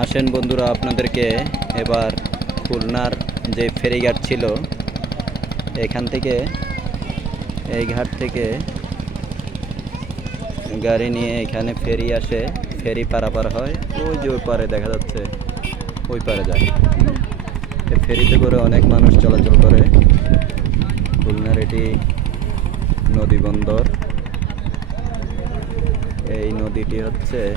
আসেন বন্ধুরা, আপনাদেরকে এবার খুলনার যে ফেরিঘাট ছিল, এখান থেকে এই ঘাট থেকে গাড়ি নিয়ে এখানে ফেরি আসে, ফেরি পারাপার হয়। ওই যে ওই পারে দেখা যাচ্ছে, ওই পারে যায়। ফেরিতে করে অনেক মানুষ চলাচল করে। খুলনার এটি নদী বন্দর। এই নদীটি হচ্ছে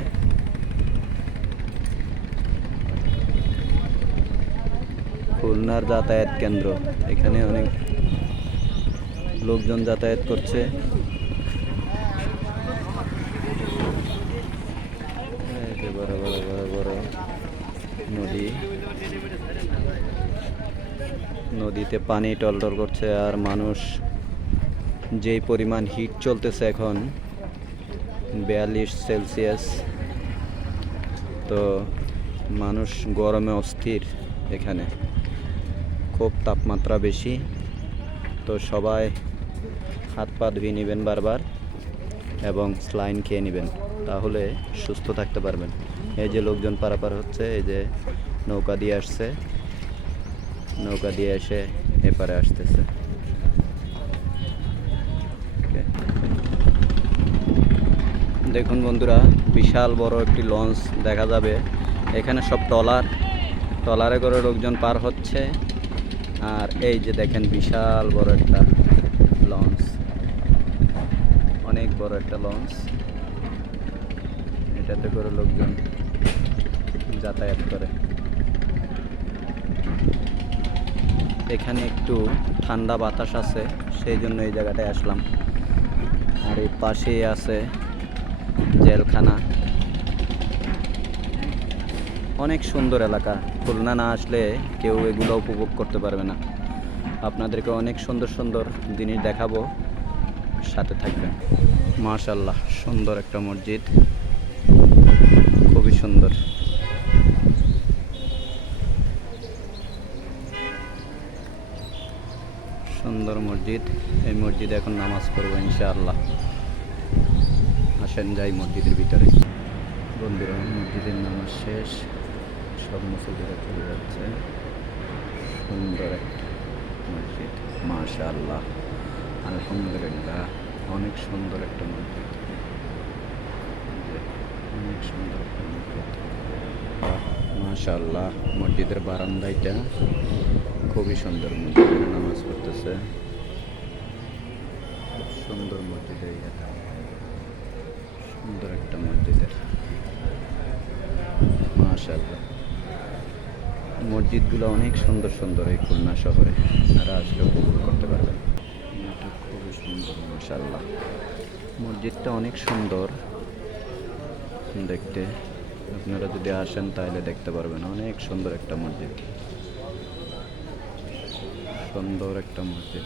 খুলনার যাতায়াত কেন্দ্র। এখানে অনেক লোকজন যাতায়াত করছে। বড় বড় বড় বড় নদী। নদীতে পানি টলটল করছে আর মানুষ যেই পরিমাণ হিট চলতেছে এখন, বিয়াল্লিশ সেলসিয়াস। তো মানুষ গরমে অস্থির এখানে। খুব তাপমাত্রা বেশি। তো সবাই হাত পা ধুয়ে নেবেন বারবার এবং স্লাইন খেয়ে নেবেন। তাহলে সুস্থ থাকতে পারবেন। এই যে লোকজন পারাপার হচ্ছে, এই যে নৌকা দিয়ে আসছে, নৌকা দিয়ে এসে এপারে আসতেছে. দেখুন বন্ধুরা, বিশাল বড় একটি লঞ্চ দেখা যাবে। এখানে সব টলার টলারে করে লোকজন পার হচ্ছে। আর এই যে দেখেন বিশাল বড় একটা লঞ্চ। অনেক বড় একটা লঞ্চ। এটাতে করে লোকজন যাতায়াত করে। এখানে একটু ঠান্ডা বাতাস আছে, সেই জন্য এই জায়গাটায় আসলাম। আর এই পাশেই আছে জেলখানা। অনেক সুন্দর এলাকা। খুলনা না আসলে কেউ এগুলো উপভোগ করতে পারবে না। আপনাদেরকে অনেক সুন্দর সুন্দর জিনিস দেখাবো। সাথে থাকবেন। মাশাল্লাহ সুন্দর একটা মসজিদ। খুবই সুন্দর। সুন্দর মসজিদ। এই মসজিদে এখন নামাজ পড়ব ইনশাআল্লাহ। আসেন যাই মসজিদের ভিতরে। বন্ধুরা, মসজিদের নামাজ শেষ। সব মুসলিরা চলে যাচ্ছে সুন্দর একটা মসজিদ, মাশাআল্লাহ। আলহামদুলিল্লাহ, অনেক সুন্দর একটা মসজিদ। অনেক সুন্দর একটা মসজিদ। মাশাআল্লাহ, মসজিদের বারান্দাইটা খুবই সুন্দর মসজিদে। নামাজ পড়তেছে। সুন্দর মসজিদ এই সুন্দর একটা মসজিদের। মাশাআল্লাহ। মসজিদগুলো অনেক সুন্দর সুন্দর এই খুলনা শহরে। তারা আসলে উপভোগ করতে পারবেন খুবই সুন্দর, মাশাআল্লাহ। মসজিদটা অনেক সুন্দর। দেখতে। আপনারা যদি আসেন তাহলে দেখতে পারবেন। অনেক সুন্দর একটা মসজিদ। সুন্দর একটা মসজিদ